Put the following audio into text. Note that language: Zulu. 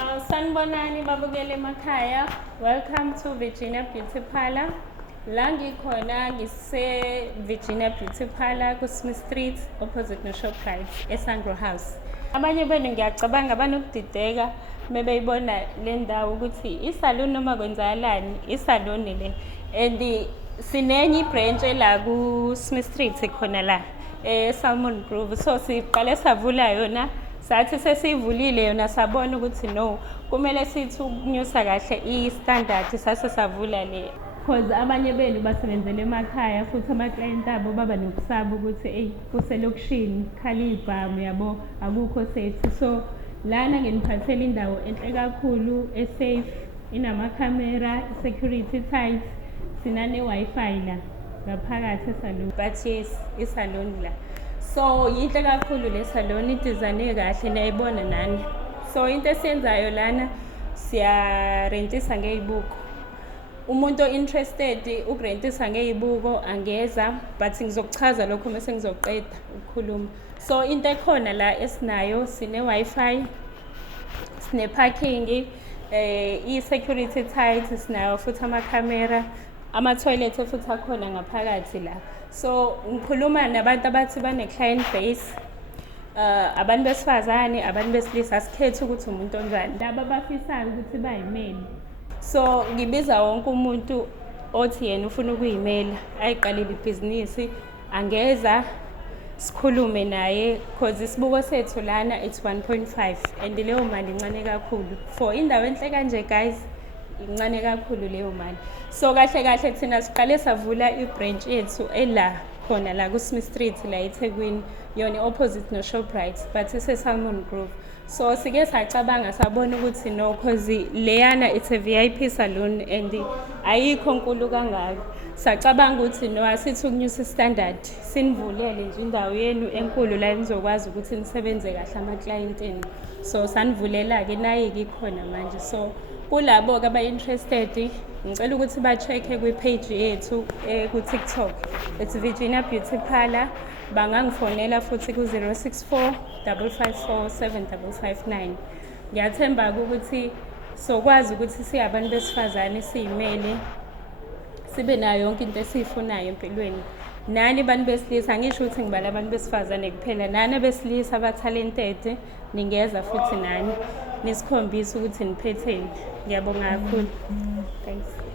Sanibonani babukeli emakhaya. Welcome to Virginia Beauty Parlor. La ngikhona ngise-Virginia Beauty Parlor ku-Smith Street opposite no-Shoprite eSangro House. Abanye benu ngiyacabanga banokudideka mebeyibona le ndawo ukuthi isaluni noma kwenzakalani, isaluni le. And sinenye ibranch la ku-Smith Street khona la Salmon Grove. So siqale savula yona. Sathi sesivulile yona sabona ukuthi no kumele sithi ukunyusa kahle i-standard sase savula le because abanye benu basebenzela emakhaya futhi ama-client abo baba nokusaba ukuthi eyi kuselokishini khalibhamu yabo akukho safety. So lana nginiphathele indawo enhle kakhulu e-safe, inamakhamera, security tight, sinane-Wi-Fi la ngaphakathi esaloni. But yes, isaloni la. So yinhle kakhulu le salon, idizayine kahle niyayibona nani. So into esiyenzayo lana siyarentisa ngey'buko. Umuntu interested ukurentisa ngey'buko angeza, but ngizokuchaza lokho mase ngizoqeda ukukhuluma. So into ekhona la esinayo sine-Wi-Fi, sine-parking, i-security tight, sinayo futhi amakhamera, ama-toilet futhi akhona ngaphakathi la. So ngikhuluma nabantu abathi bane-client base, abantu besifazane, abantu besilisa, asikhethe ukuthi umuntu onjani. Laba abafisayo ukuthi bayimeli. So ngibiza wonke umuntu othi yena ufuna ukuyimela, ayiqalile ibhizinisi, angeza sikhulume naye because isibuko sethu lana it's 1.5 and leyo mali incane kakhulu. For indawo enhle kanje guys, incane kakhulu leyo mali. So kahle kahle thina siqale savula i-branch yethu ela khona la ku-Smith Street la eThekwini, yona opposite no-Shoprite, but ise-Salmon Grove. So sike sacabanga sabona ukuthi no cause leyana it's a VIP salon and ayikho nkulu kangako. Sacabanga ukuthi no asithi ukunyusa standard, sinivulele nje indawo yenu enkulu la nizokwazi ukuthi nisebenze kahle ama-client enu. So sanivulela ke naye ikhona manje. So kulabo ke aba-interested ngicela ukuthi ba-check-e kwi-page yethu ku-TikTok, it's Virginia Beauty Parlor. Bangangifonela futhi ku-064 554 7559. Ngiyathemba ukuthi sokwazi ukuthi siyabantu besifazane siyimele, sibe nayo yonke into esiyifunayo empilweni. Nani bantu besilisa, angisho ukuthi ngibala abantu besifazane kuphela, nani besilisa aba-talented ningeza futhi nani nisikhombisa ukuthi niphetheni. Ngiyabonga kakhulu. Thanks.